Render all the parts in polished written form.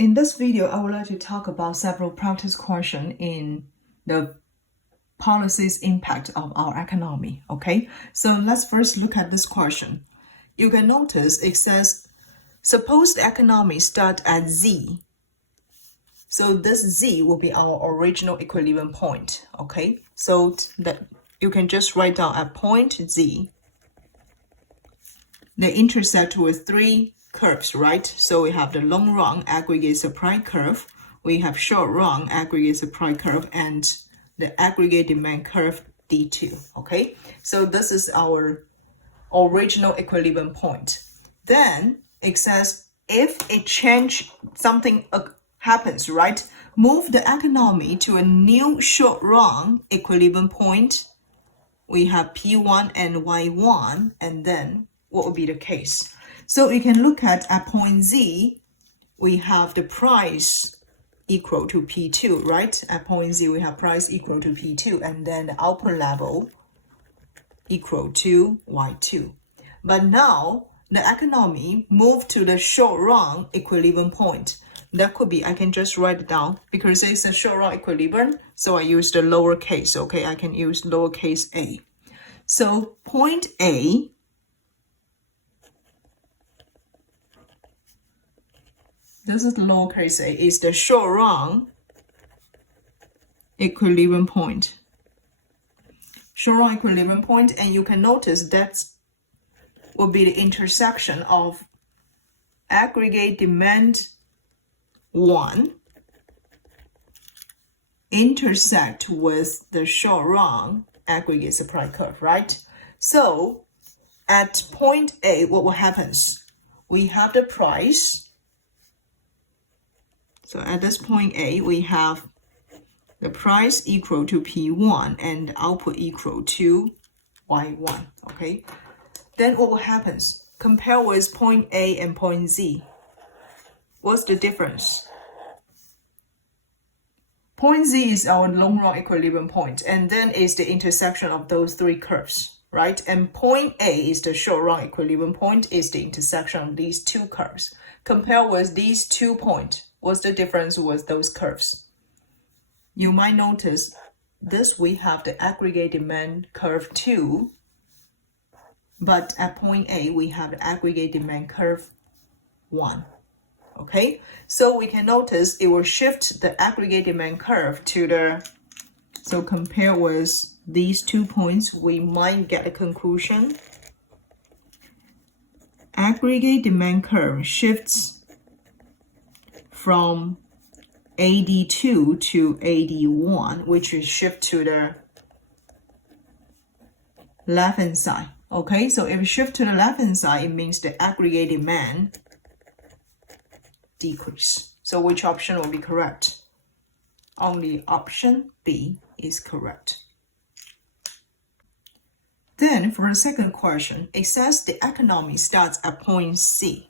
In this video, I would like to talk about several practice questions in the policy's impact of our economy, okay? So let's first look at this question. You can notice it says, suppose the economy start at Z. So this Z will be our original equilibrium point, okay? So that you can just write down at point Z. They intersect with three curves, right? So we have the long run aggregate supply curve, we have short run aggregate supply curve, and the aggregate demand curve D2, okay? So this is our original equilibrium point. Then it says if it change, something happens, right? Move the economy to a new short run equilibrium point. We have P1 and Y1, and then what would be the case? So we can look at point Z, we have the price equal to P2, right? At point Z, we have price equal to P2, and then the output level equal to Y2. But now, the economy moved to the short run equilibrium point. That could be, I can just write it down, because it's a short run equilibrium, so I use the lowercase, okay? I can use lowercase a. So point A, this is lowercase a, is the short run equilibrium point. Short run equilibrium point, and you can notice that will be the intersection of aggregate demand 1 intersect with the short run aggregate supply curve, right? So at point A, what happens? We have the price. So at this point A, we have the price equal to P1 and the output equal to Y1, okay? Then what happens? Compare with point A and point Z. What's the difference? Point Z is our long run equilibrium point, and then is the intersection of those three curves, right? And point A is the short run equilibrium point, is the intersection of these two curves. Compare with these 2 points. What's the difference with those curves? You might notice this, we have the aggregate demand curve 2, but at point A, we have the aggregate demand curve 1. Okay, so we can notice it will shift the aggregate demand curve to the, so compare with these 2 points, we might get a conclusion. Aggregate demand curve shifts from AD2 to AD1, which is shift to the left-hand side. Okay, so if we shift to the left-hand side, it means the aggregate demand decrease. So which option will be correct? Only option B is correct. Then for the second question, it says the economy starts at point C.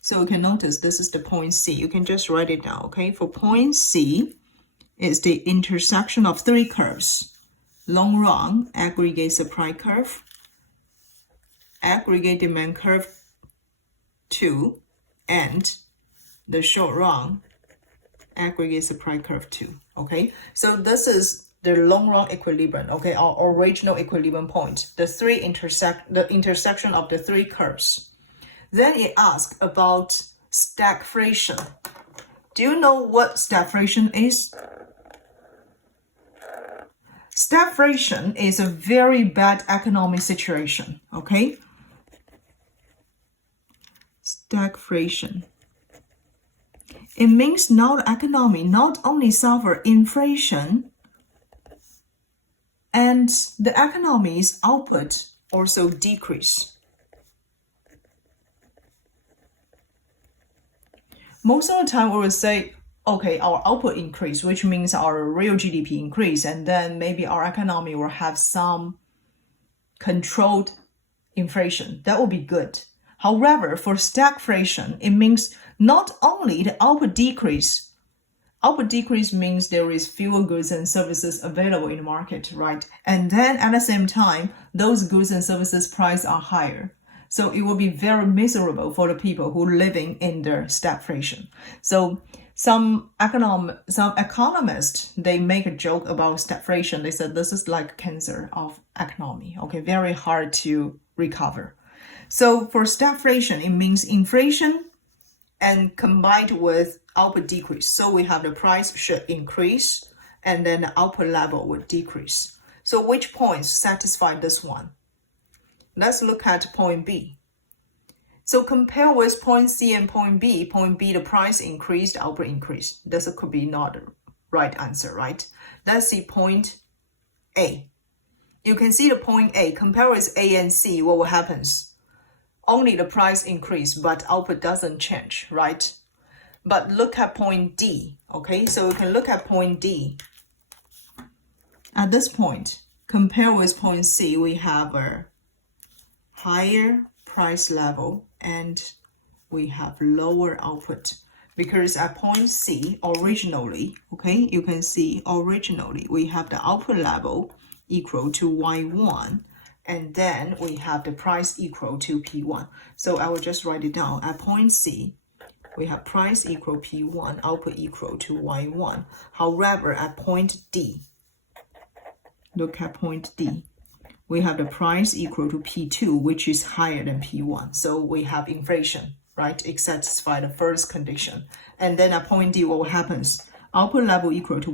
So you can notice this is the point C. You can just write it down, okay? For point C, it's the intersection of three curves. Long run aggregate supply curve, aggregate demand curve 2, and the short run aggregate supply curve 2, okay? So this is the long run equilibrium, okay? Our original equilibrium point. The intersection of the three curves. Then it asks about stagflation. Do you know what stagflation is? Stagflation is a very bad economic situation, okay? Stagflation. It means now the economy not only suffer inflation, and the economy's output also decrease. Most of the time we will say, okay, our output increase, which means our real GDP increase, and then maybe our economy will have some controlled inflation. That will be good. However, for stagflation, it means not only the output decrease means there is fewer goods and services available in the market, right? And then at the same time, those goods and services price are higher. So it will be very miserable for the people who are living in the stagflation. So some economists, they make a joke about stagflation. They said this is like cancer of economy. Okay, very hard to recover. So for stagflation, it means inflation and combined with output decrease. So we have the price should increase and then the output level would decrease. So which points satisfy this one? Let's look at point B. So compare with point C and point B. Point B, the price increased, output increased. This could be not the right answer, right? Let's see point A. You can see the point A. Compare with A and C, what happens? Only the price increase, but output doesn't change, right? But look at point D, okay? So we can look at point D. At this point, compare with point C, we have a higher price level and we have lower output, because at point C originally, okay, you can see originally we have the output level equal to Y1 and then we have the price equal to P1. So I will just write it down. At point C, we have price equal P1, output equal to Y1. However, at point D, look at point D, we have the price equal to P2, which is higher than P1. So we have inflation, right? It satisfies the first condition. And then at point D, what happens? Output level equal to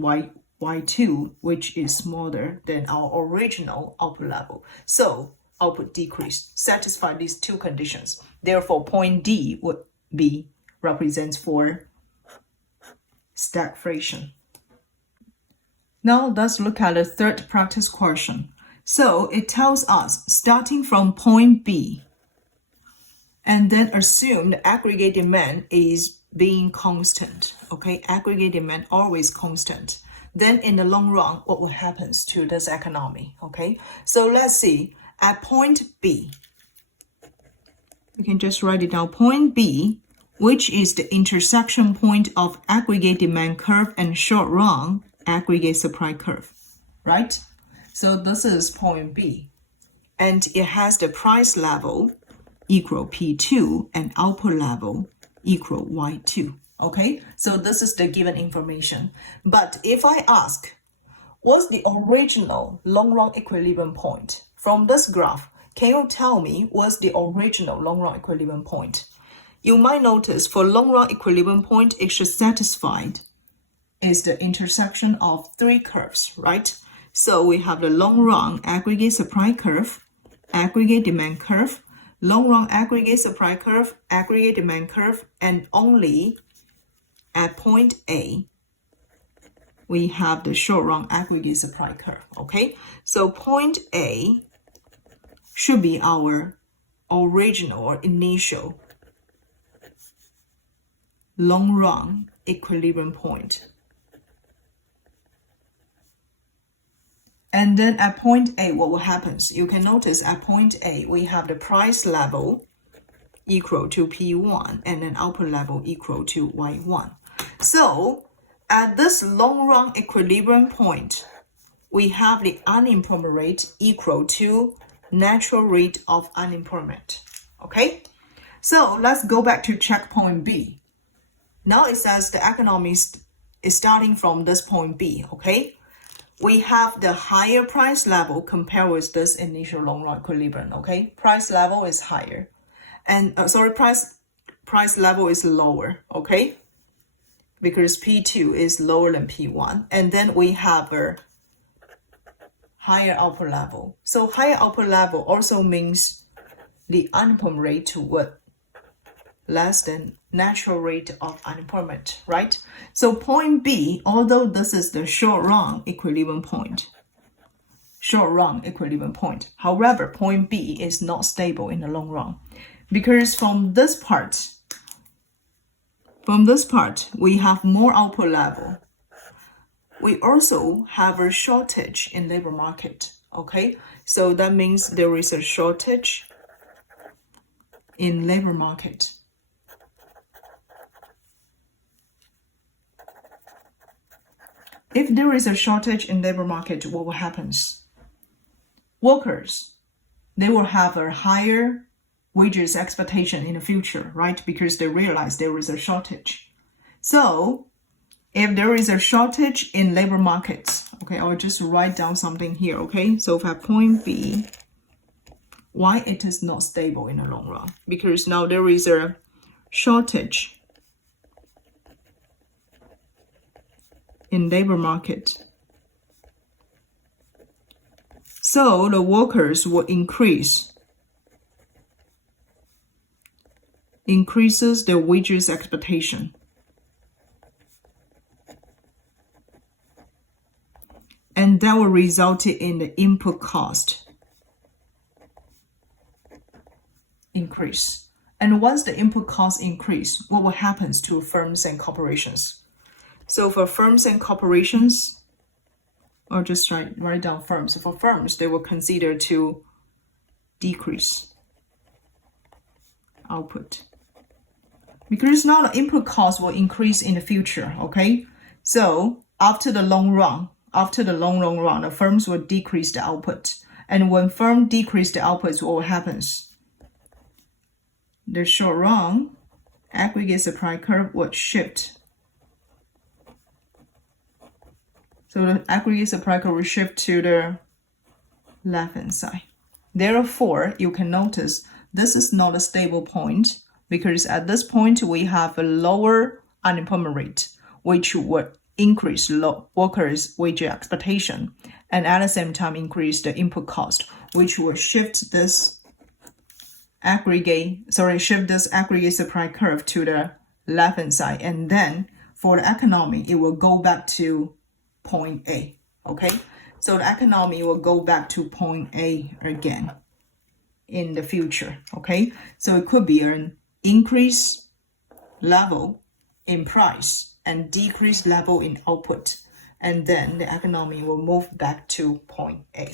Y2, which is smaller than our original output level. So output decreased, satisfy these two conditions. Therefore, point D would be represents for stagflation. Now let's look at the third practice question. So it tells us starting from point B and then assume the aggregate demand is being constant. Okay, aggregate demand always constant. Then in the long run, what will happen to this economy? Okay, so let's see at point B. You can just write it down. Point B, which is the intersection point of aggregate demand curve and short run aggregate supply curve, right? So this is point B, and it has the price level equal P2 and output level equal Y2. Okay, so this is the given information. But if I ask, what's the original long-run equilibrium point? From this graph, can you tell me what's the original long-run equilibrium point? You might notice for long-run equilibrium point, it should satisfy is the intersection of three curves, right? So we have the long-run aggregate supply curve, aggregate demand curve, long-run aggregate supply curve, aggregate demand curve, and only at point A, we have the short-run aggregate supply curve, okay? So point A should be our original or initial long-run equilibrium point. And then at point A, what will happen? You can notice at point A, we have the price level equal to P1 and then output level equal to Y1. So at this long-run equilibrium point, we have the unemployment rate equal to natural rate of unemployment. Okay, so let's go back to checkpoint B. Now it says the economy is starting from this point B. Okay, we have the higher price level compared with this initial long-run equilibrium. Okay, price level is higher, and price level is lower. Okay, because P2 is lower than P1, and then we have a higher output level. So higher output level also means the unemployment rate would less than natural rate of unemployment, right? So point B, although this is the short-run equilibrium point, however, point B is not stable in the long run, because from this part, we have more output level. We also have a shortage in labor market, okay? So that means there is a shortage in labor market. If there is a shortage in labor market, what will happen? Workers, they will have a higher wages expectation in the future, right? Because they realize there is a shortage. So if there is a shortage in labor markets, okay, I'll just write down something here, okay? So if I have point B, why it is not stable in the long run? Because now there is a shortage in labor market. So the workers will increases their wages expectation. And that will result in the input cost increase. And once the input cost increase, what will happen to firms and corporations? So for firms and corporations, or just write down firms. So for firms, they will consider to decrease output. Because now the input cost will increase in the future, okay? So after the long run, the firms will decrease the output. And when firm decrease the output, what happens? The short run aggregate supply curve will shift. So the aggregate supply curve will shift to the left-hand side. Therefore, you can notice this is not a stable point because at this point we have a lower unemployment rate, which would increase workers' wage expectation, and at the same time increase the input cost, which will shift this aggregate supply curve to the left-hand side. And then for the economy, it will go back to point A, okay? So the economy will go back to point A again in the future, okay? So it could be an increase level in price and decrease level in output. And then the economy will move back to point A.